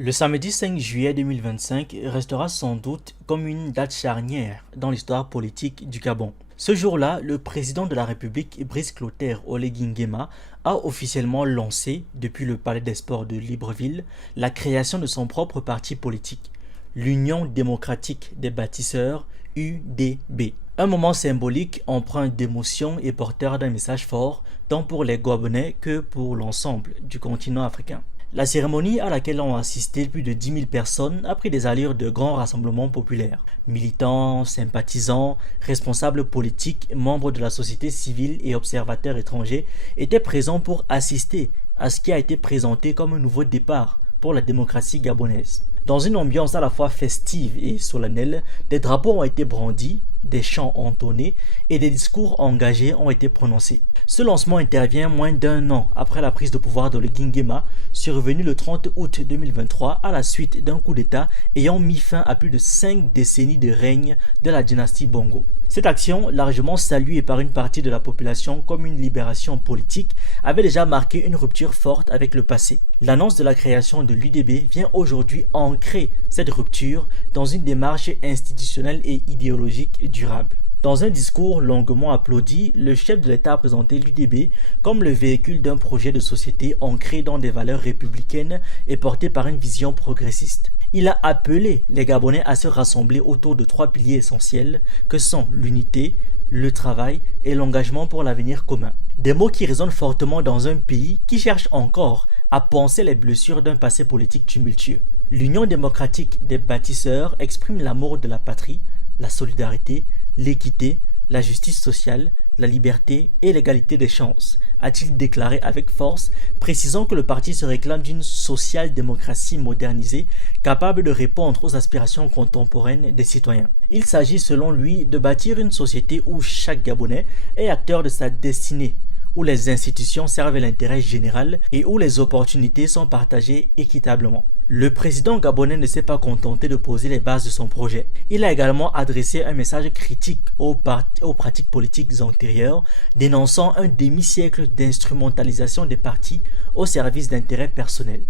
Le samedi 5 juillet 2025 restera sans doute comme une date charnière dans l'histoire politique du Gabon. Ce jour-là, le président de la République, Brice Clotaire Oligui Nguema, a officiellement lancé, depuis le Palais des Sports de Libreville, la création de son propre parti politique, l'Union démocratique des bâtisseurs, UDB. Un moment symbolique, empreint d'émotion et porteur d'un message fort, tant pour les Gabonais que pour l'ensemble du continent africain. La cérémonie à laquelle ont assisté plus de 10 000 personnes a pris des allures de grands rassemblements populaires. Militants, sympathisants, responsables politiques, membres de la société civile et observateurs étrangers étaient présents pour assister à ce qui a été présenté comme un nouveau départ pour la démocratie gabonaise. Dans une ambiance à la fois festive et solennelle, des drapeaux ont été brandis, des chants entonnés et des discours engagés ont été prononcés. Ce lancement intervient moins d'un an après la prise de pouvoir d'Oligui Nguema, survenue le 30 août 2023 à la suite d'un coup d'État ayant mis fin à plus de 5 décennies de règne de la dynastie Bongo. Cette action, largement saluée par une partie de la population comme une libération politique, avait déjà marqué une rupture forte avec le passé. L'annonce de la création de l'UDB vient aujourd'hui ancrer cette rupture dans une démarche institutionnelle et idéologique durable. Dans un discours longuement applaudi, le chef de l'État a présenté l'UDB comme le véhicule d'un projet de société ancré dans des valeurs républicaines et porté par une vision progressiste. Il a appelé les Gabonais à se rassembler autour de 3 piliers essentiels que sont l'unité, le travail et l'engagement pour l'avenir commun. Des mots qui résonnent fortement dans un pays qui cherche encore à panser les blessures d'un passé politique tumultueux. L'Union démocratique des bâtisseurs exprime l'amour de la patrie, la solidarité, l'équité, la justice sociale, la liberté et l'égalité des chances, a-t-il déclaré avec force, précisant que le parti se réclame d'une social-démocratie modernisée capable de répondre aux aspirations contemporaines des citoyens. Il s'agit selon lui de bâtir une société où chaque Gabonais est acteur de sa destinée, où les institutions servent l'intérêt général et où les opportunités sont partagées équitablement. Le président gabonais ne s'est pas contenté de poser les bases de son projet. Il a également adressé un message critique aux pratiques politiques antérieures, dénonçant un demi-siècle d'instrumentalisation des partis au service d'intérêts personnels.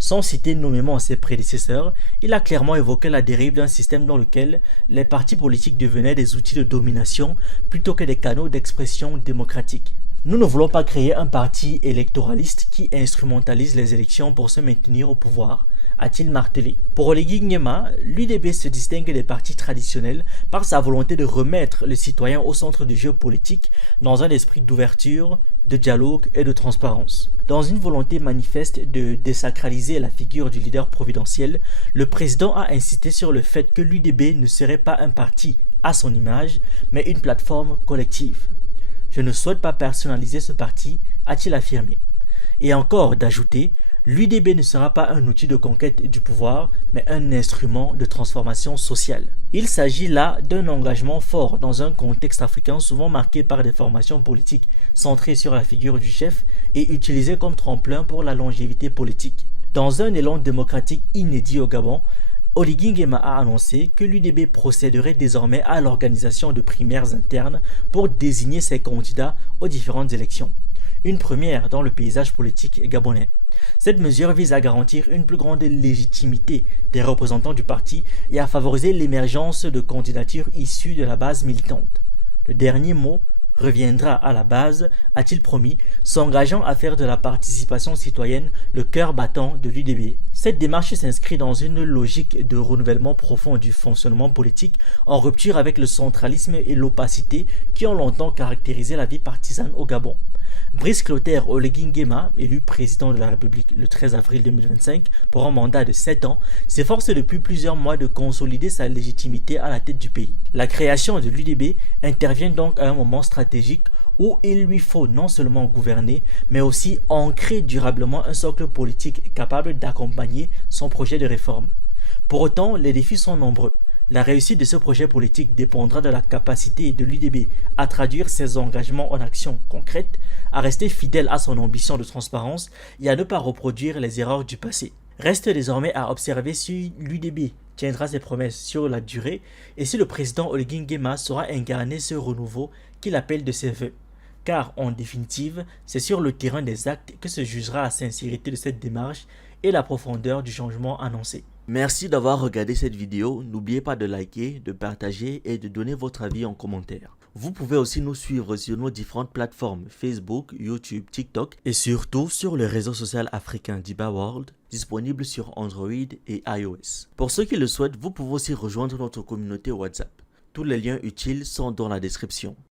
Sans citer nommément ses prédécesseurs, il a clairement évoqué la dérive d'un système dans lequel les partis politiques devenaient des outils de domination plutôt que des canaux d'expression démocratique. Nous ne voulons pas créer un parti électoraliste qui instrumentalise les élections pour se maintenir au pouvoir, a-t-il martelé. Pour Oligui Nguema, l'UDB se distingue des partis traditionnels par sa volonté de remettre le citoyen au centre du jeu politique dans un esprit d'ouverture, de dialogue et de transparence. Dans une volonté manifeste de désacraliser la figure du leader providentiel, le président a insisté sur le fait que l'UDB ne serait pas un parti à son image, mais une plateforme collective. Je ne souhaite pas personnaliser ce parti, a-t-il affirmé. Et encore d'ajouter, l'UDB ne sera pas un outil de conquête du pouvoir, mais un instrument de transformation sociale. Il s'agit là d'un engagement fort dans un contexte africain souvent marqué par des formations politiques centrées sur la figure du chef et utilisées comme tremplin pour la longévité politique. Dans un élan démocratique inédit au Gabon, Oligui Nguema a annoncé que l'UDB procéderait désormais à l'organisation de primaires internes pour désigner ses candidats aux différentes élections. Une première dans le paysage politique gabonais. Cette mesure vise à garantir une plus grande légitimité des représentants du parti et à favoriser l'émergence de candidatures issues de la base militante. Le dernier mot reviendra à la base, a-t-il promis, s'engageant à faire de la participation citoyenne le cœur battant de l'UDB. Cette démarche s'inscrit dans une logique de renouvellement profond du fonctionnement politique en rupture avec le centralisme et l'opacité qui ont longtemps caractérisé la vie partisane au Gabon. Brice Clotaire Oligui Nguema, élu président de la République le 13 avril 2025 pour un mandat de 7 ans, s'efforce depuis plusieurs mois de consolider sa légitimité à la tête du pays. La création de l'UDB intervient donc à un moment stratégique où il lui faut non seulement gouverner, mais aussi ancrer durablement un socle politique capable d'accompagner son projet de réforme. Pour autant, les défis sont nombreux. La réussite de ce projet politique dépendra de la capacité de l'UDB à traduire ses engagements en actions concrètes, à rester fidèle à son ambition de transparence et à ne pas reproduire les erreurs du passé. Reste désormais à observer si l'UDB tiendra ses promesses sur la durée et si le président Oligui Nguema saura incarner ce renouveau qu'il appelle de ses vœux. car en définitive, c'est sur le terrain des actes que se jugera la sincérité de cette démarche et la profondeur du changement annoncé. Merci d'avoir regardé cette vidéo, n'oubliez pas de liker, de partager et de donner votre avis en commentaire. Vous pouvez aussi nous suivre sur nos différentes plateformes Facebook, YouTube, TikTok et surtout sur le réseau social africain d'Iba World, disponible sur Android et iOS. Pour ceux qui le souhaitent, vous pouvez aussi rejoindre notre communauté WhatsApp. Tous les liens utiles sont dans la description.